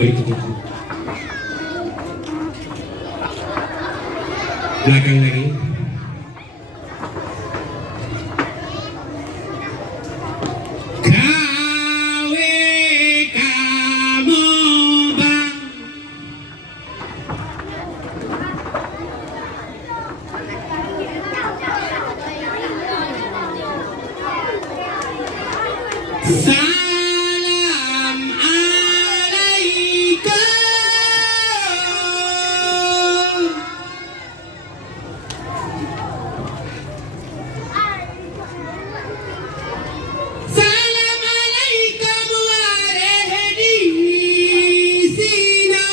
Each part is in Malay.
Belakang lagi. Salam alaikum. Salam alaikum warahmatullahi sina.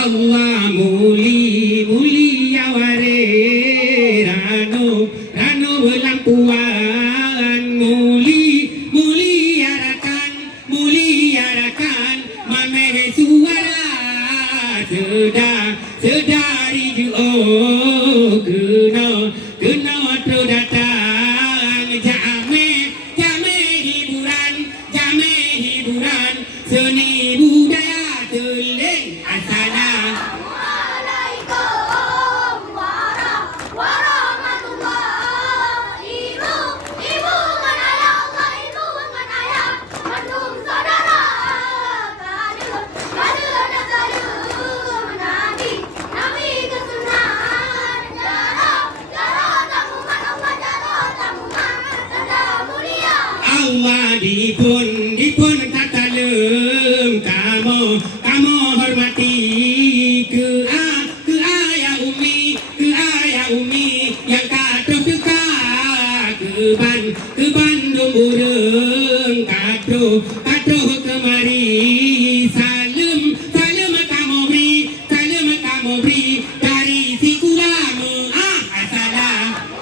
Allah muli mulia ware rano rano lampuan muli muliarakan mamere suara sedari juo kena tu datang jame hiburan seni budaya tulen asana. Allah dipun tatalem kamu hormati ke ayah umi yang katuh duka ke Bandung urang katuh kemari salam kamu beri dari si kulamu assalam.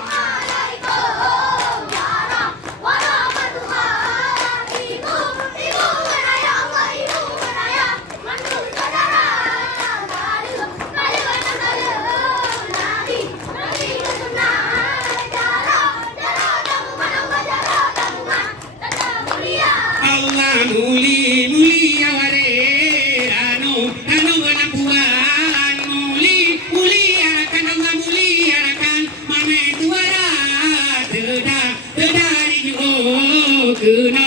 Mulia ware anu lampuan muliarakan mame suara sedari juo kena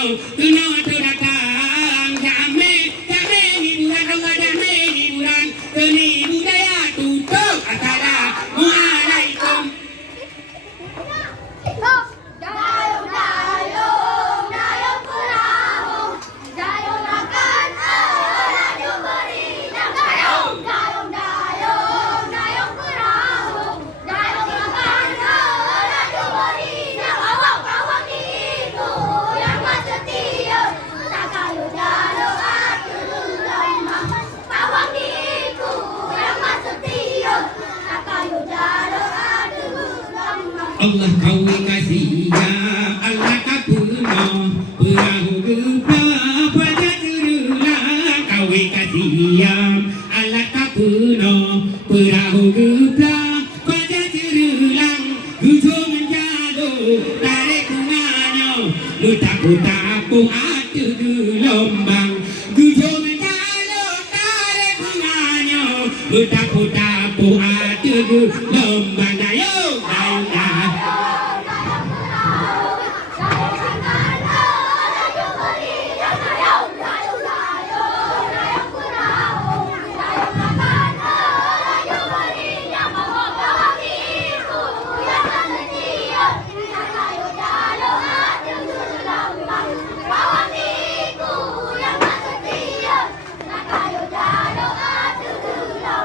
tu datang jame hiburan Allah jame hiburan seni budaya tutup assalamualaikum. Allah kau kasih ya Allah kapuno perahu gepa pada terulang kau kasih ya Allah kapuno perahu gepa pada terulang hujung menjado tarik kumano lu tapu atu gelombang hujung menjado tarik kumano lu tapu doa tugu lembang dayung dayung dayung.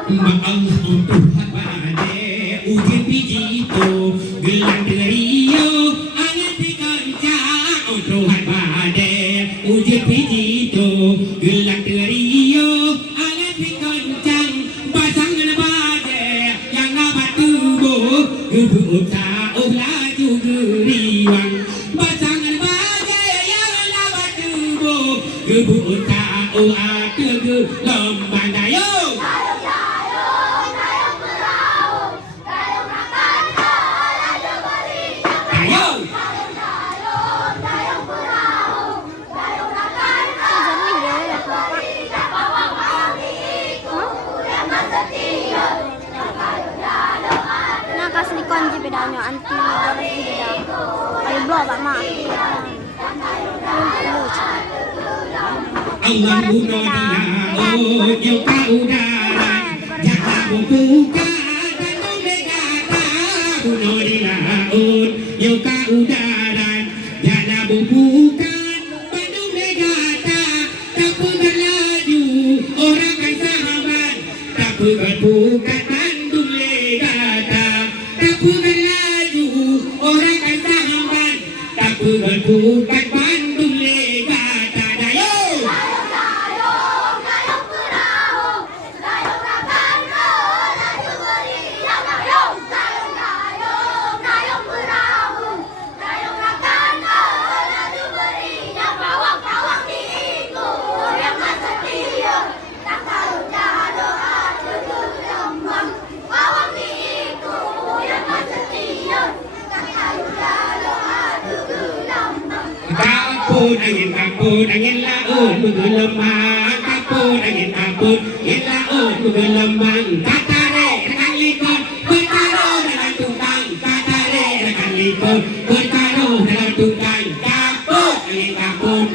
Mak Allah Tuhan pada ujian pijito gelang teriyo angin dikencang oh Tuhan pada ujian pijito gelang teriyo angin dikencang pasangan pada yang dapat tubuh gebuk oh laju geriwang pasangan pada yang dapat tubuh gebuk oh ada gelombang dayung. Kasih konji bedanya anti boros beda. Kalau blok pak mak. Allah munadiya oh joka udara jaga buka dan megata munadiya oh joka udara jaga buka Bandung megata tak pegang laju orang kan sahabat tak pegang buka Bandung megata tak pegang laju orang kan sahabat tak pegang buka Bandung megata dayung. Kaput angin laut menggelombang kaput angin laut menggelombang katare rekan likur bertaruh dalam tunggang katare rekan likur bertaruh dalam tunggang kaput angin kaput